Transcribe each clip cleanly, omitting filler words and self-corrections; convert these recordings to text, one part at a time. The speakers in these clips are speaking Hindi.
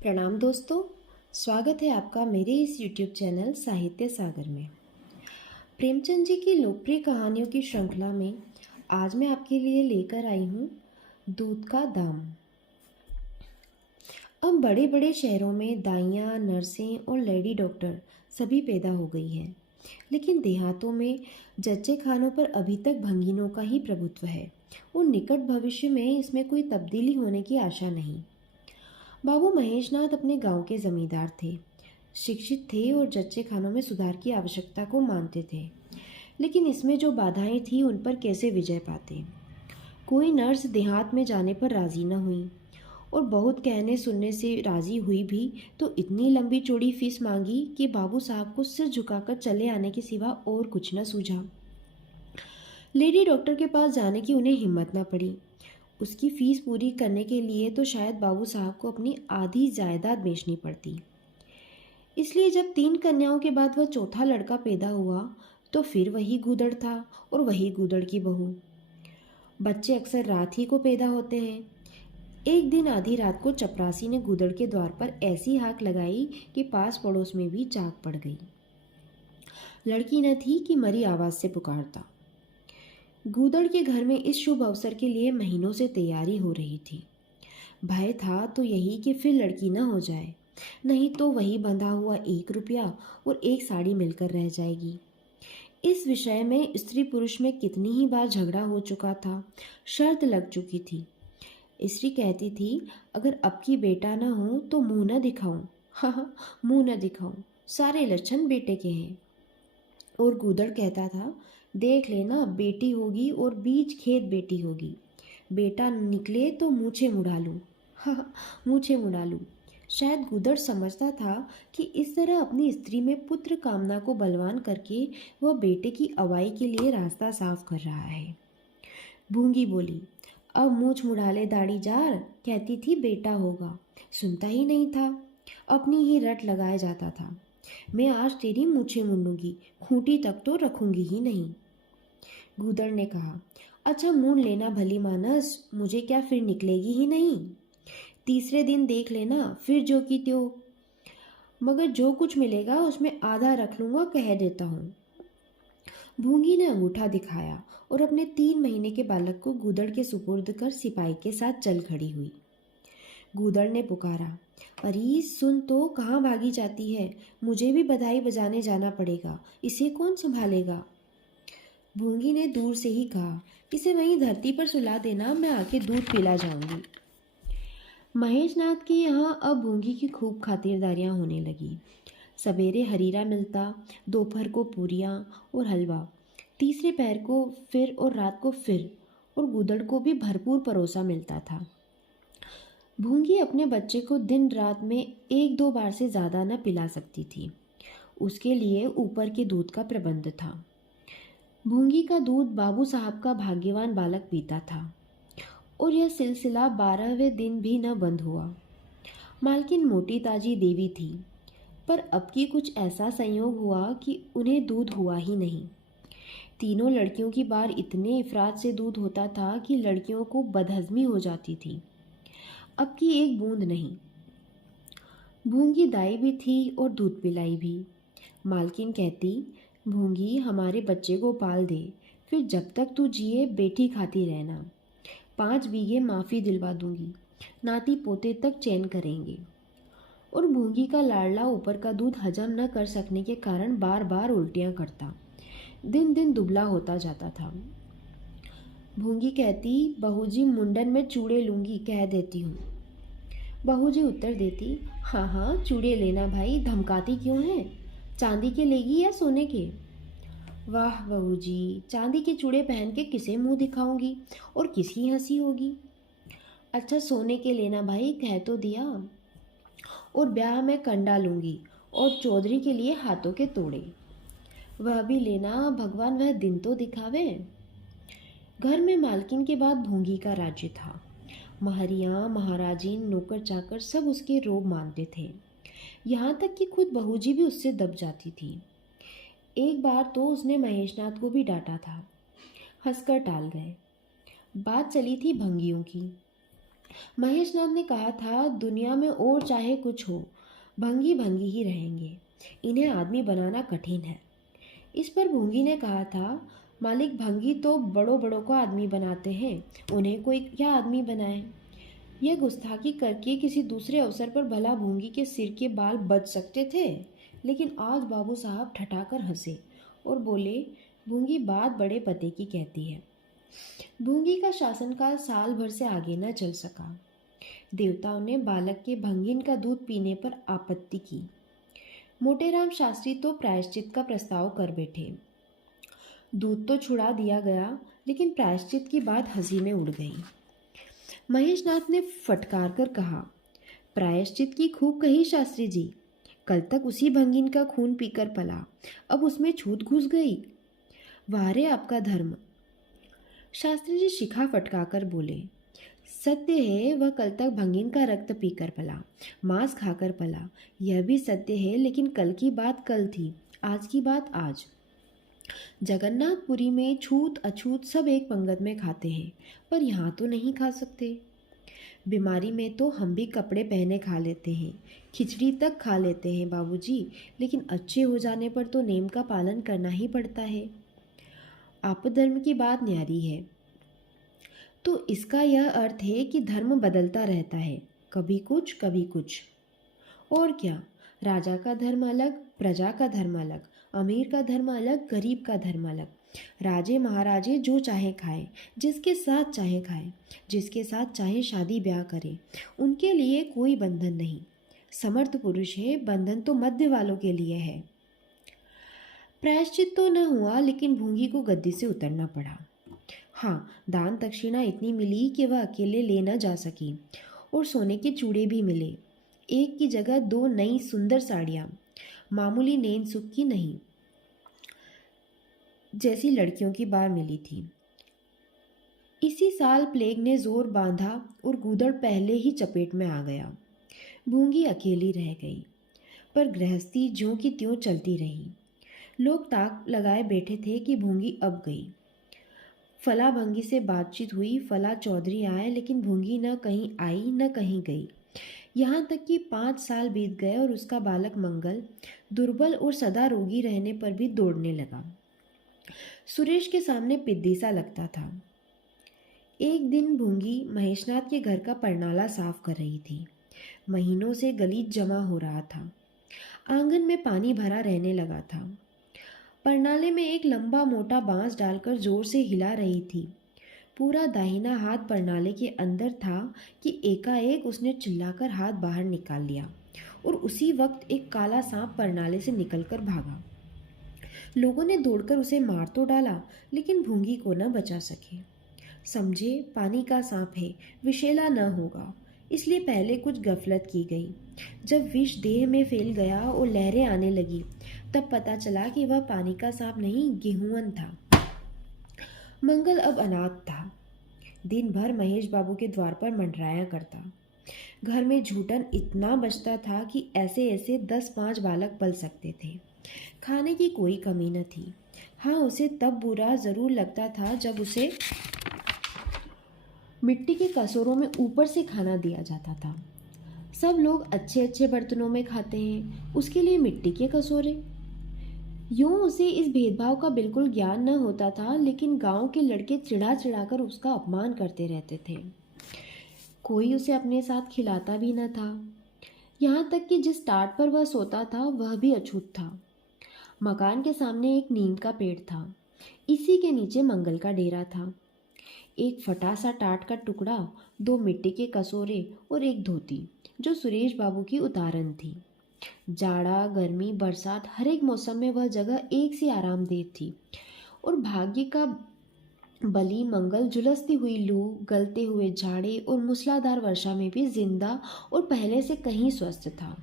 प्रणाम दोस्तों। स्वागत है आपका मेरे इस YouTube चैनल साहित्य सागर में। प्रेमचंद जी की लोकप्रिय कहानियों की श्रृंखला में आज मैं आपके लिए लेकर आई हूँ दूध का दाम। अब बड़े बड़े शहरों में दाइयाँ, नर्सें और लेडी डॉक्टर सभी पैदा हो गई हैं, लेकिन देहातों में जच्चे खानों पर अभी तक भंगीनों का ही प्रभुत्व है और निकट भविष्य में इसमें कोई तब्दीली होने की आशा नहीं। बाबू महेशनाथ अपने गांव के जमींदार थे, शिक्षित थे और जच्चे खानों में सुधार की आवश्यकता को मानते थे। लेकिन इसमें जो बाधाएं थीं उन पर कैसे विजय पाते। कोई नर्स देहात में जाने पर राजी न हुई और बहुत कहने सुनने से राजी हुई भी तो इतनी लंबी चौड़ी फीस मांगी कि बाबू साहब को सिर झुकाकर चले आने के सिवा और कुछ न सूझा। लेडी डॉक्टर के पास जाने की उन्हें हिम्मत न पड़ी। उसकी फीस पूरी करने के लिए तो शायद बाबू साहब को अपनी आधी जायदाद बेचनी पड़ती। इसलिए जब 3 कन्याओं के बाद वह चौथा लड़का पैदा हुआ तो फिर वही गूदड़ था और वही गूदड़ की बहू। बच्चे अक्सर रात ही को पैदा होते हैं। एक दिन आधी रात को चपरासी ने गूदड़ के द्वार पर ऐसी हाक लगाई कि पास पड़ोस में भी जाग पड़ गई। लड़की न थी कि मरी आवाज से पुकारता। गूदड़ के घर में इस शुभ अवसर के लिए महीनों से तैयारी हो रही थी। भय था तो यही कि फिर लड़की न हो जाए, नहीं तो वही बंधा हुआ 1 रुपया और एक साड़ी मिलकर रह जाएगी। इस विषय में स्त्री पुरुष में कितनी ही बार झगड़ा हो चुका था, शर्त लग चुकी थी। स्त्री कहती थी, अगर अब की बेटा न हो तो मुंह न दिखाऊं। हाँ, मुंह न दिखाऊं, सारे लक्षण बेटे के हैं। और गूदड़ कहता था, देख लेना बेटी होगी और बीच खेत बेटी होगी। बेटा निकले तो मूछे मुड़ा लूं। हाँ, मूछे मुड़ा लूं। शायद गूदड़ समझता था कि इस तरह अपनी स्त्री में पुत्र कामना को बलवान करके वह बेटे की अवाई के लिए रास्ता साफ कर रहा है। भूंगी बोली, अब मूछ मुड़ा ले दाढ़ी जार, कहती थी बेटा होगा। सुनता ही नहीं था, अपनी ही रट लगाए जाता था। मैं आज तेरी मूछें मुंडूंगी, खूंटी तक तो रखूंगी ही नहीं। गूदड़ ने कहा, अच्छा मूंड लेना भली मानस, मुझे क्या फिर निकलेगी ही नहीं। तीसरे दिन देख लेना, फिर जो की त्यों। मगर जो कुछ मिलेगा उसमें आधा रख लूंगा, कह देता हूँ। भूंगी ने अंगूठा दिखाया और अपने 3 महीने के बालक को गूदड़ के सुपुर्द कर सिपाही के साथ चल खड़ी हुई। गूदड़ ने पुकारा, परी सुन तो, कहाँ भागी जाती है। मुझे भी बधाई बजाने जाना पड़ेगा, इसे कौन संभालेगा। भूंगी ने दूर से ही कहा, इसे वहीं धरती पर सुला देना, मैं आके दूध पिला जाऊंगी। महेशनाथ के यहाँ अब भूंगी की खूब खातिरदारियां होने लगी। सवेरे हरीरा मिलता, दोपहर को पूरियाँ और हलवा, तीसरे पहर को फिर और रात को फिर, और गूदड़ को भी भरपूर परोसा मिलता था। भूंगी अपने बच्चे को दिन रात में 1-2 बार से ज़्यादा न पिला सकती थी। उसके लिए ऊपर के दूध का प्रबंध था। भूंगी का दूध बाबू साहब का भाग्यवान बालक पीता था और यह सिलसिला 12वें दिन भी न बंद हुआ। मालकिन मोटी ताजी देवी थी, पर अब की कुछ ऐसा संयोग हुआ कि उन्हें दूध हुआ ही नहीं। तीनों लड़कियों की बार इतने इफरात से दूध होता था कि लड़कियों को बदहजमी हो जाती थी। अब की एक बूंद नहीं। भूंगी दाई भी थी और दूध पिलाई भी। मालकिन कहती, भूंगी हमारे बच्चे को पाल दे, फिर जब तक तू जिए बेटी खाती रहना। 5 बीघे माफ़ी दिलवा दूंगी, नाती पोते तक चैन करेंगे। और भूंगी का लाडला ऊपर का दूध हजम न कर सकने के कारण बार बार उल्टियाँ करता, दिन दिन दुबला होता जाता था। भूंगी कहती, बहूजी मुंडन में चूड़े लूंगी, कह देती हूँ। बहूजी उत्तर देती, हाँ हाँ चूड़े लेना भाई, धमकाती क्यों है। चांदी के लेगी या सोने के। वाह बहूजी, चांदी के चूड़े पहन के किसे मुंह दिखाऊंगी और किसकी हंसी होगी। अच्छा सोने के लेना भाई, कह तो दिया। और ब्याह में कंडा लूंगी और चौधरी के लिए हाथों के तोड़े। वह भी लेना, भगवान वह दिन तो दिखावे। घर में मालकिन के बाद भूंगी का राज्य था। महरियाँ, महाराजीन, नौकर चाकर सब उसके रोब मानते थे। यहाँ तक कि खुद बहूजी भी उससे दब जाती थी। एक बार तो उसने महेशनाथ को भी डांटा था, हंसकर टाल गए। बात चली थी भंगियों की। महेशनाथ ने कहा था, दुनिया में और चाहे कुछ हो, भंगी भंगी ही रहेंगे। इन्हें आदमी बनाना कठिन है। इस पर भूंगी ने कहा था, मालिक, भंगी तो बड़ों बड़ों को आदमी बनाते हैं, उन्हें कोई क्या आदमी बनाए। यह गुस्ताखी करके किसी दूसरे अवसर पर भला भूंगी के सिर के बाल बच सकते थे, लेकिन आज बाबू साहब ठठाकर हंसे और बोले, भूंगी बात बड़े पते की कहती है। भूंगी का शासनकाल साल भर से आगे न चल सका। देवताओं ने बालक के भंगिन का दूध पीने पर आपत्ति की। मोटेराम शास्त्री तो प्रायश्चित का प्रस्ताव कर बैठे। दूध तो छुड़ा दिया गया, लेकिन प्रायश्चित की बात हंसी में उड़ गई। महेशनाथ ने फटकार कर कहा, प्रायश्चित की खूब कही शास्त्री जी। कल तक उसी भंगिन का खून पीकर पला, अब उसमें छूत घुस गई। वाह रे आपका धर्म। शास्त्री जी शिखा फटकाकर बोले, सत्य है, वह कल तक भंगिन का रक्त पीकर पला, मांस खाकर पला। यह भी सत्य है, लेकिन कल की बात कल थी, आज की बात आज। जगन्नाथपुरी में छूत अछूत सब एक पंगत में खाते हैं, पर यहाँ तो नहीं खा सकते। बीमारी में तो हम भी कपड़े पहने खा लेते हैं, खिचड़ी तक खा लेते हैं बाबूजी, लेकिन अच्छे हो जाने पर तो नेम का पालन करना ही पड़ता है। आपधर्म की बात न्यारी है। तो इसका यह अर्थ है कि धर्म बदलता रहता है, कभी कुछ कभी कुछ। और क्या, राजा का धर्म अलग, प्रजा का धर्म अलग, अमीर का धर्म अलग, गरीब का धर्म अलग। राजे महाराजे जो चाहे खाए, जिसके साथ चाहे खाए, जिसके साथ चाहे शादी ब्याह करे, उनके लिए कोई बंधन नहीं। समर्थ पुरुष है, बंधन तो मध्य वालों के लिए है। प्रायश्चित तो न हुआ, लेकिन भूंगी को गद्दी से उतरना पड़ा। हाँ, दान दक्षिणा इतनी मिली कि वह अकेले ले न जा सकी, और सोने के चूड़े भी मिले। एक की जगह 2 नई सुंदर साड़ियाँ, मामूली नैन सुख की नहीं, जैसी लड़कियों की बार मिली थी। इसी साल प्लेग ने जोर बांधा और गूदड़ पहले ही चपेट में आ गया। भूंगी अकेली रह गई, पर गृहस्थी ज्यों की त्यों चलती रही। लोग ताक लगाए बैठे थे कि भूंगी अब गई। फला भंगी से बातचीत हुई, फला चौधरी आए, लेकिन भूंगी न कहीं आई न कहीं गई। यहाँ तक कि 5 साल बीत गए और उसका बालक मंगल दुर्बल और सदा रोगी रहने पर भी दौड़ने लगा। सुरेश के सामने पिद्दी सा लगता था। एक दिन भूंगी महेशनाथ के घर का परनाला साफ कर रही थी। महीनों से गलीच जमा हो रहा था। आंगन में पानी भरा रहने लगा था। परनाले में एक लंबा मोटा बांस डालकर जोर से हिला रही थी। पूरा दाहिना हाथ परनाले के अंदर था कि एकाएक उसने चिल्लाकर हाथ बाहर निकाल लिया, और उसी वक्त एक काला सांप परनाले से निकलकर भागा। लोगों ने दौड़कर उसे मार तो डाला, लेकिन भूंगी को न बचा सके। समझे, पानी का सांप है, विषैला न होगा, इसलिए पहले कुछ गफलत की गई। जब विष देह में फैल गया और लहरें आने लगी, तब पता चला कि वह पानी का सांप नहीं, गेहूंवन था। मंगल अब अनाथ था। दिन भर महेश बाबू के द्वार पर मंडराया करता। घर में झूठन इतना बचता था कि ऐसे ऐसे 10-5 बालक पल सकते थे। खाने की कोई कमी न थी। हाँ, उसे तब बुरा ज़रूर लगता था जब उसे मिट्टी के कटोरों में ऊपर से खाना दिया जाता था। सब लोग अच्छे अच्छे बर्तनों में खाते हैं, उसके लिए मिट्टी के कटोरे। यूं उसे इस भेदभाव का बिल्कुल ज्ञान न होता था, लेकिन गांव के लड़के चिढ़ा चिढ़ा कर उसका अपमान करते रहते थे। कोई उसे अपने साथ खिलाता भी न था। यहाँ तक कि जिस टाट पर वह सोता था वह भी अछूत था। मकान के सामने एक नीम का पेड़ था। इसी के नीचे मंगल का डेरा था। एक फटा सा टाट का टुकड़ा, 2 मिट्टी के कटोरे और एक धोती, जो सुरेश बाबू की उतारन थी। जाड़ा, गर्मी, बरसात, हर एक मौसम में वह जगह एक सी आरामदेह थी। और भाग्य का बली मंगल झुलसती हुई लू, गलते हुए झाड़े और मूसलाधार वर्षा में भी जिंदा और पहले से कहीं स्वस्थ था।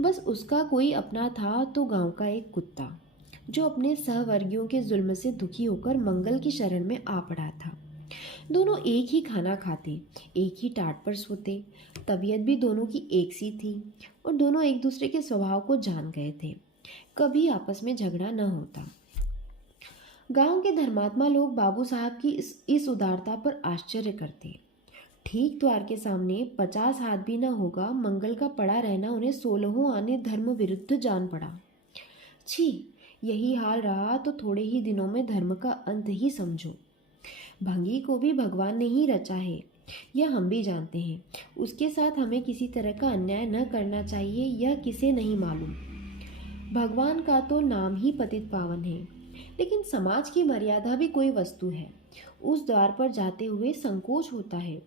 बस उसका कोई अपना था तो गांव का एक कुत्ता, जो अपने सहवर्गियों के जुल्म से दुखी होकर मंगल की शरण में आ पड़ा था। दोनों एक ही खाना खाते, एक ही टाट पर सोते। तबीयत भी दोनों की एक सी थी और दोनों एक दूसरे के स्वभाव को जान गए थे। कभी आपस में झगड़ा न होता। गांव के धर्मात्मा लोग बाबू साहब की इस उदारता पर आश्चर्य करते। ठीक द्वार के सामने 50 हाथ भी न होगा मंगल का पड़ा रहना उन्हें 16 आने धर्म विरुद्ध जान पड़ा। छी, यही हाल रहा तो थोड़े ही दिनों में धर्म का अंत ही समझो। भंगी को भी भगवान ने ही रचा है, यह हम भी जानते हैं। उसके साथ हमें किसी तरह का अन्याय न करना चाहिए, यह किसे नहीं मालूम। भगवान का तो नाम ही पतित पावन है, लेकिन समाज की मर्यादा भी कोई वस्तु है। उस द्वार पर जाते हुए संकोच होता है।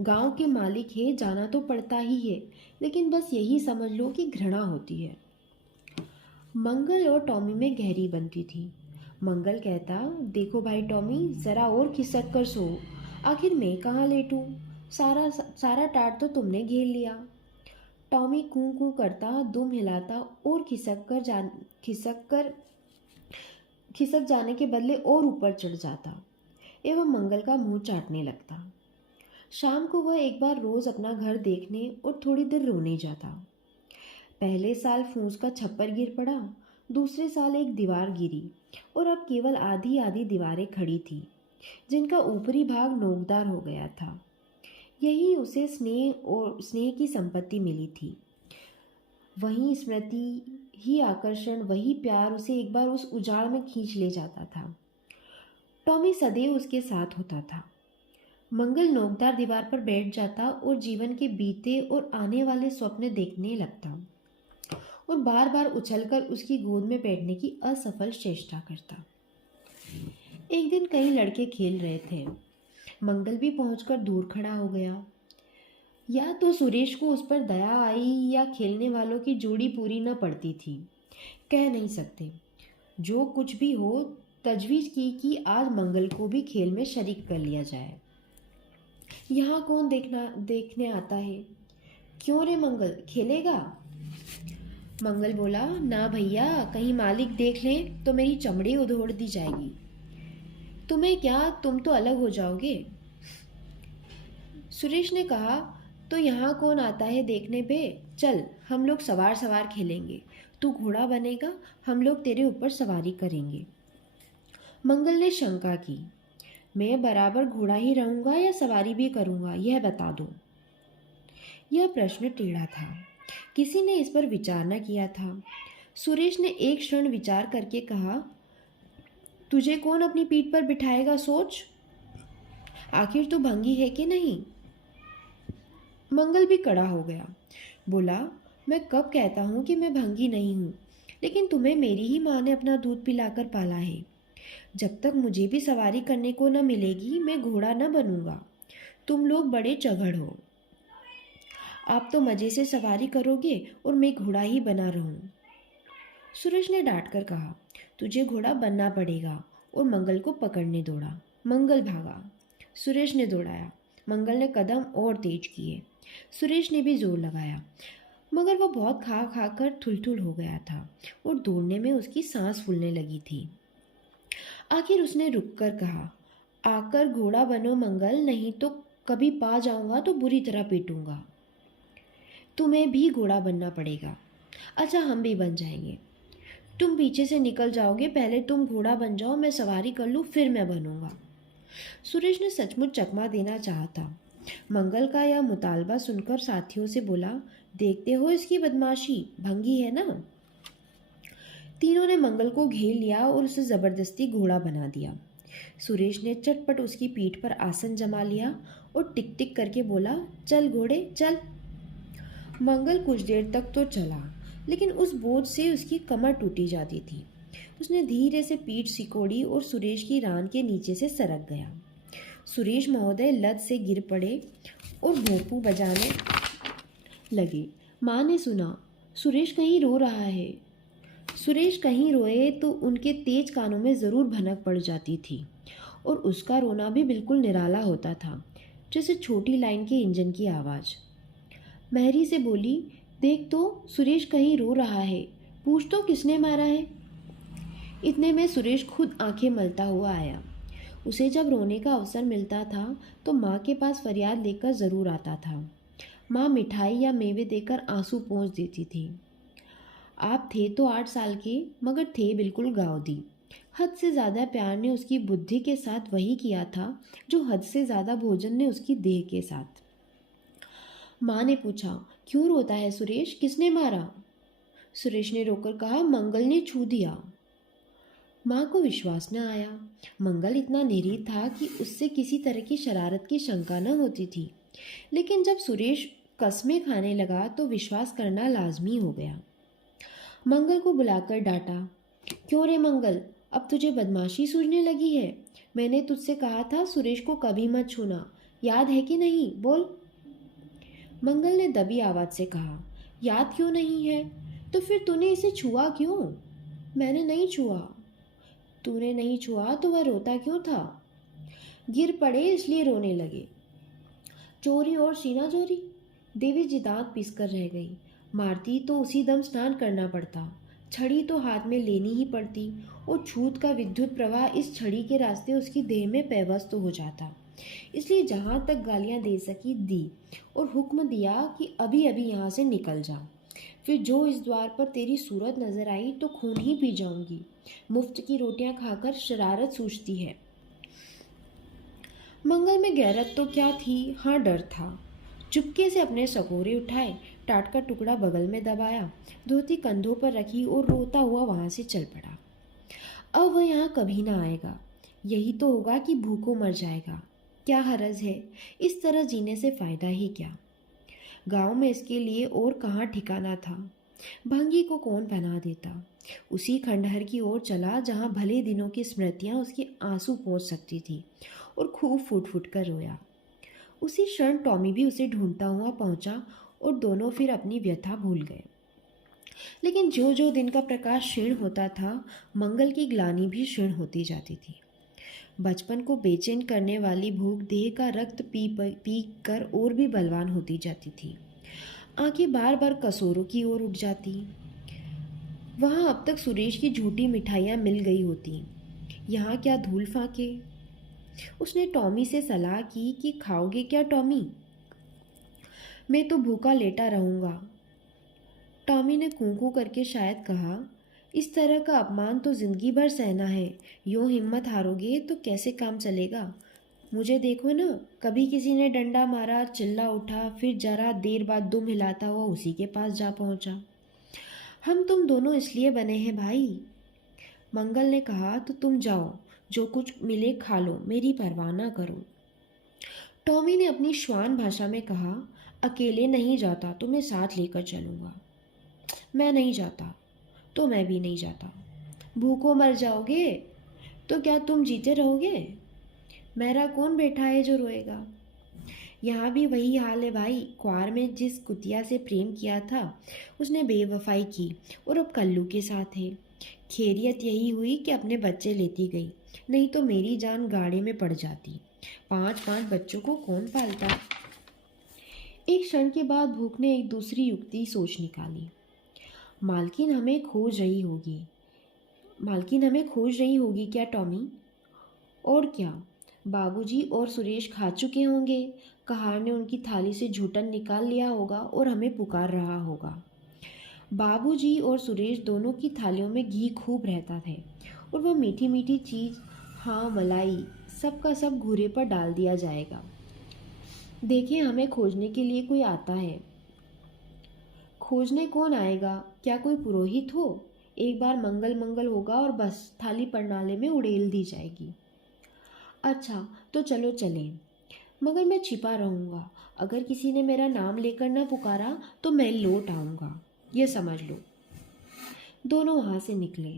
गांव के मालिक है, जाना तो पड़ता ही है, लेकिन बस यही समझ लो कि घृणा होती है। मंगल और टॉमी में गहरी बनती थी। मंगल कहता, देखो भाई टॉमी, ज़रा और खिसक कर सो। आखिर मैं कहाँ लेटूं? सारा सारा टाट तो तुमने घेर लिया। टॉमी कूं कूं करता, दुम हिलाता और खिसक जाने के बदले और ऊपर चढ़ जाता एवं मंगल का मुंह चाटने लगता। शाम को वह एक बार रोज अपना घर देखने और थोड़ी देर रोने जाता। पहले साल फूस का छप्पर गिर पड़ा, दूसरे साल एक दीवार गिरी और अब केवल आधी आधी दीवारें खड़ी थी, जिनका ऊपरी भाग नोकदार हो गया था। यही उसे स्नेह की संपत्ति मिली थी। वही स्मृति, ही आकर्षण, वही प्यार उसे एक बार उस उजाड़ में खींच ले जाता था। टॉमी सदैव उसके साथ होता था। मंगल नोकदार दीवार पर बैठ जाता और जीवन के बीते और आने वाले स्वप्न देखने लगता और बार बार उछलकर उसकी गोद में बैठने की असफल चेष्टा करता। एक दिन कई लड़के खेल रहे थे। मंगल भी पहुंचकर दूर खड़ा हो गया। या तो सुरेश को उस पर दया आई या खेलने वालों की जोड़ी पूरी न पड़ती थी, कह नहीं सकते। जो कुछ भी हो, तजवीज़ की कि आज मंगल को भी खेल में शरीक कर लिया जाए। यहाँ कौन देखने आता है? क्यों रे मंगल, खेलेगा? मंगल बोला, ना भैया, कहीं मालिक देख लें तो मेरी चमड़ी उधोड़ दी जाएगी। तुम्हें क्या, तुम तो अलग हो जाओगे। सुरेश ने कहा, तो यहाँ कौन आता है देखने पे? चल, हम लोग सवार सवार खेलेंगे। तू घोड़ा बनेगा, हम लोग तेरे ऊपर सवारी करेंगे। मंगल ने शंका की, मैं बराबर घोड़ा ही रहूंगा या सवारी भी करूंगा, यह बता दो। यह प्रश्न टेढ़ा था। किसी ने इस पर विचार न किया था। सुरेश ने एक क्षण विचार करके कहा, तुझे कौन अपनी पीठ पर बिठाएगा, सोच। आखिर तू भंगी है कि नहीं? मंगल भी कड़ा हो गया। बोला, मैं कब कहता हूँ कि मैं भंगी नहीं हूँ, लेकिन तुम्हें मेरी ही माँ ने अपना दूध पिलाकर पाला है। जब तक मुझे भी सवारी करने को न मिलेगी, मैं घोड़ा न बनूंगा। तुम लोग बड़े चगड़ हो। आप तो मज़े से सवारी करोगे और मैं घोड़ा ही बना रहूं। सुरेश ने डांट कर कहा, तुझे घोड़ा बनना पड़ेगा, और मंगल को पकड़ने दौड़ा। मंगल भागा। सुरेश ने दौड़ाया। मंगल ने कदम और तेज किए। सुरेश ने भी जोर लगाया, मगर वह बहुत खा खा कर ठुलठुल हो गया था और दौड़ने में उसकी सांस फूलने लगी थी। आखिर उसने रुककर कहा, आकर घोड़ा बनो मंगल, नहीं तो कभी पा जाऊंगा तो बुरी तरह पीटूंगा। तुम्हें भी घोड़ा बनना पड़ेगा। अच्छा, हम भी बन जाएंगे। तुम पीछे से निकल जाओगे, पहले तुम घोड़ा बन जाओ, मैं सवारी कर लूँ, फिर मैं बनूंगा। सुरेश ने सचमुच चकमा देना चाहा। मंगल का यह मुतालबा सुनकर साथियों से बोला, देखते हो इसकी बदमाशी, भंगी है ना। तीनों ने मंगल को घेर लिया और उसे जबरदस्ती घोड़ा बना दिया। सुरेश ने चटपट उसकी पीठ पर आसन जमा लिया और टिक टिक करके बोला, चल घोड़े चल। मंगल कुछ देर तक तो चला, लेकिन उस बोझ से उसकी कमर टूटी जाती थी। उसने धीरे से पीठ सिकोड़ी और सुरेश की रान के नीचे से सरक गया। सुरेश महोदय लत से गिर पड़े और भोंपू बजाने लगे। माँ ने सुना, सुरेश कहीं रो रहा है। सुरेश कहीं रोए तो उनके तेज कानों में ज़रूर भनक पड़ जाती थी, और उसका रोना भी बिल्कुल निराला होता था, जैसे छोटी लाइन के इंजन की आवाज़। महरी से बोली, देख तो, सुरेश कहीं रो रहा है, पूछ तो किसने मारा है। इतने में सुरेश खुद आंखें मलता हुआ आया। उसे जब रोने का अवसर मिलता था तो माँ के पास फरियाद लेकर ज़रूर आता था। माँ मिठाई या मेवे देकर आंसू पोंछ देती थी। आप थे तो 8 साल के, मगर थे बिल्कुल गाउदी। हद से ज़्यादा प्यार ने उसकी बुद्धि के साथ वही किया था जो हद से ज़्यादा भोजन ने उसकी देह के साथ। माँ ने पूछा, क्यों रोता है सुरेश, किसने मारा? सुरेश ने रोकर कहा, मंगल ने छू दिया। माँ को विश्वास न आया। मंगल इतना निरीह था कि उससे किसी तरह की शरारत की शंका न होती थी, लेकिन जब सुरेश कस्में खाने लगा तो विश्वास करना लाजमी हो गया। मंगल को बुलाकर डांटा, क्यों रे मंगल, अब तुझे बदमाशी सूझने लगी है? मैंने तुझसे कहा था सुरेश को कभी मत छूना, याद है कि नहीं? बोल। मंगल ने दबी आवाज से कहा, याद क्यों नहीं है? तो फिर तूने इसे छुआ क्यों? मैंने नहीं छुआ। तूने नहीं छुआ तो वह रोता क्यों था? गिर पड़े इसलिए रोने लगे। चोरी और सीना चोरी? देवी जी दांत पीसकर रह गई। मारती तो उसी दम स्नान करना पड़ता, छड़ी तो हाथ में लेनी ही पड़ती, और छूत का विद्युत प्रवाह इस छड़ी के रास्ते उसकी देह में पैवस्त हो जाता। इसलिए जहाँ तक गालियाँ दे सकी दी, और हुक्म दिया कि अभी अभी यहाँ से निकल जा। फिर जो इस द्वार पर तेरी सूरत नजर आई तो खून ही पी जाऊंगी। मुफ्त की रोटियां खाकर शरारत सूझती है। मंगल में गैरत तो क्या थी, हाँ डर था। चुपके से अपने सकोरे उठाए, टाट का टुकड़ा बगल में दबाया, धोती कंधों पर रखी और रोता हुआ वहां से चल पड़ा। अब वह यहाँ कभी ना आएगा। यही तो होगा कि भूखों मर जाएगा। क्या हरज है, इस तरह जीने से फायदा ही क्या? गांव में इसके लिए और कहाँ ठिकाना था। भंगी को कौन पहना देता? उसी खंडहर की ओर चला जहाँ भले दिनों की स्मृतियाँ उसके आंसू पोंछ सकती थी, और खूब फूट फूट कर रोया। उसी क्षण टॉमी भी उसे ढूंढता हुआ पहुंचा, और दोनों फिर अपनी व्यथा भूल गए। लेकिन जो जो दिन का प्रकाश क्षीण होता था, मंगल की ग्लानि भी क्षीण होती जाती थी। बचपन को बेचैन करने वाली भूख देह का रक्त पी पी कर और भी बलवान होती जाती थी। आंखें बार बार कसोरों की ओर उठ जाती। वहां अब तक सुरेश की झूठी मिठाइयाँ मिल गई होती, यहाँ क्या धूल फाके। उसने टॉमी से सलाह की कि खाओगे क्या टॉमी? मैं तो भूखा लेटा रहूंगा। टॉमी ने कूकू करके शायद कहा, इस तरह का अपमान तो जिंदगी भर सहना है। यूं हिम्मत हारोगे तो कैसे काम चलेगा? मुझे देखो ना, कभी किसी ने डंडा मारा, चिल्ला उठा, फिर जरा देर बाद दुम हिलाता हुआ उसी के पास जा पहुंचा। हम तुम दोनों इसलिए बने हैं भाई। मंगल ने कहा, तो तुम जाओ, जो कुछ मिले खा लो, मेरी परवाह ना करो। टॉमी ने अपनी श्वान भाषा में कहा, अकेले नहीं जाता, तुम्हें साथ लेकर चलूंगा। मैं नहीं जाता। तो मैं भी नहीं जाता। भूखों मर जाओगे तो क्या तुम जीते रहोगे? मेरा कौन बैठा है जो रोएगा? यहाँ भी वही हाल है भाई। क्वार में जिस कुतिया से प्रेम किया था उसने बेवफाई की, और अब कल्लू के साथ है। खैरियत यही हुई कि अपने बच्चे लेती गई, नहीं तो मेरी जान गाड़े में पड़ जाती। 5-5 बच्चों को कौन पालता? एक क्षण के बाद भूख ने एक दूसरी युक्ति सोच निकाली। मालकिन हमें खोज रही होगी। मालकिन हमें खोज रही होगी क्या टॉमी? और क्या, बाबूजी और सुरेश खा चुके होंगे। कहार ने उनकी थाली से झूठन निकाल लिया होगा और हमें पुकार रहा होगा। बाबूजी और सुरेश दोनों की थालियों में घी खूब रहता है, और वह मीठी मीठी चीज़, हाँ मलाई, सब का सब घूरे पर डाल दिया जाएगा। देखिए, हमें खोजने के लिए कोई आता है। खोजने कौन आएगा? क्या कोई पुरोहित हो? एक बार मंगल मंगल होगा और बस थाली प्रणाली में उड़ेल दी जाएगी। अच्छा, तो चलो चलें, मगर मैं छिपा रहूँगा। अगर किसी ने मेरा नाम लेकर न पुकारा तो मैं लौट आऊँगा, ये समझ लो। दोनों वहाँ से निकले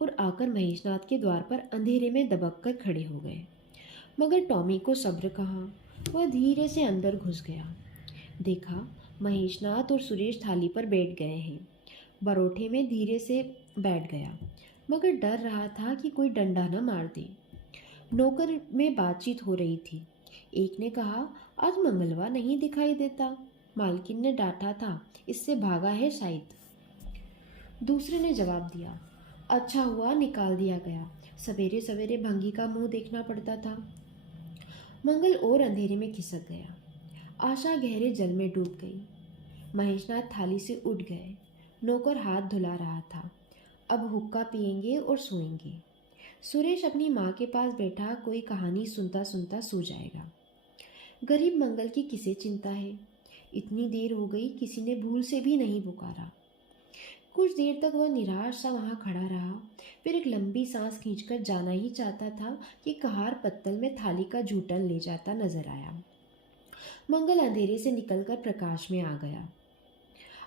और आकर महेशनाथ के द्वार पर अंधेरे में दबक कर खड़े हो गए। मगर टॉमी को सब्र कहाँ। वह धीरे से अंदर घुस गया। देखा, महेशनाथ और सुरेश थाली पर बैठ गए हैं। बरोठे में धीरे से बैठ गया, मगर डर रहा था कि कोई डंडा न मार दे। नौकर में बातचीत हो रही थी। एक ने कहा, आज मंगलवा नहीं दिखाई देता। मालकिन ने डांटा था, इससे भागा है शायद। दूसरे ने जवाब दिया, अच्छा हुआ निकाल दिया गया, सवेरे सवेरे भंगी का मुंह देखना पड़ता था। मंगल और अंधेरे में खिसक गया। आशा गहरे जल में डूब गई। महेशनाथ थाली से उठ गए। नौकर हाथ धुला रहा था। अब हुक्का पिएंगे और सोएंगे। सुरेश अपनी माँ के पास बैठा कोई कहानी सुनता सुनता सो जाएगा। गरीब मंगल की किसे चिंता है। इतनी देर हो गई, किसी ने भूल से भी नहीं पुकारा। कुछ देर तक वह निराश सा वहाँ खड़ा रहा। फिर एक लंबी सांस खींचकर जाना ही चाहता था कि कहार पत्तल में थाली का जूटन ले जाता नजर आया। मंगल अंधेरे से निकलकर प्रकाश में आ गया।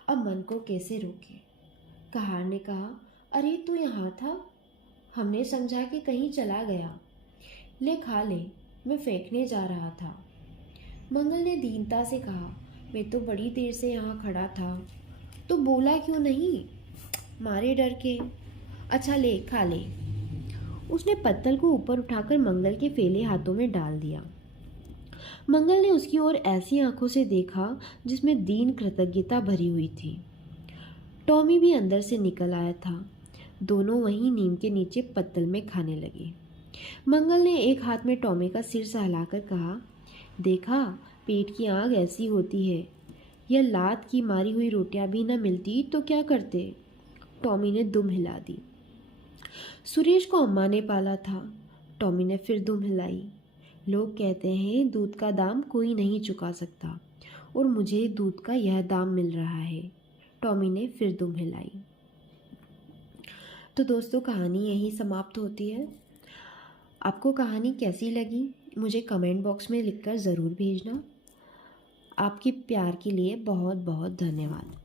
अब मन को कैसे रोके। कहार ने कहा, अरे तू यहाँ था। हमने समझा कि कहीं चला गया। ले खा ले, मैं फेंकने जा रहा था। मंगल ने दीनता से कहा, मैं तो बड़ी देर से यहाँ खड़ा था। तो बोला क्यों नहीं? मारे डर के। अच्छा ले खा ले। उसने पत्तल को ऊपर उठाकर मंगल के फैले हाथों में डाल दिया। मंगल ने उसकी ओर ऐसी आंखों से देखा जिसमें दीन कृतज्ञता भरी हुई थी। टॉमी भी अंदर से निकल आया था। दोनों वहीं नीम के नीचे पत्तल में खाने लगे। मंगल ने एक हाथ में टॉमी का सिर सहलाकर कहा, देखा, पेट की आग ऐसी होती है। यह लात की मारी हुई रोटियां भी न मिलती तो क्या करते? टॉमी ने दुम हिला दी। सुरेश को अम्मा ने पाला था। टॉमी ने फिर दुम हिलाई। लोग कहते हैं दूध का दाम कोई नहीं चुका सकता, और मुझे दूध का यह दाम मिल रहा है। टॉमी ने फिर दुम हिलाई। तो दोस्तों, कहानी यहीं समाप्त होती है। आपको कहानी कैसी लगी मुझे कमेंट बॉक्स में लिखकर ज़रूर भेजना। आपके प्यार के लिए बहुत बहुत धन्यवाद।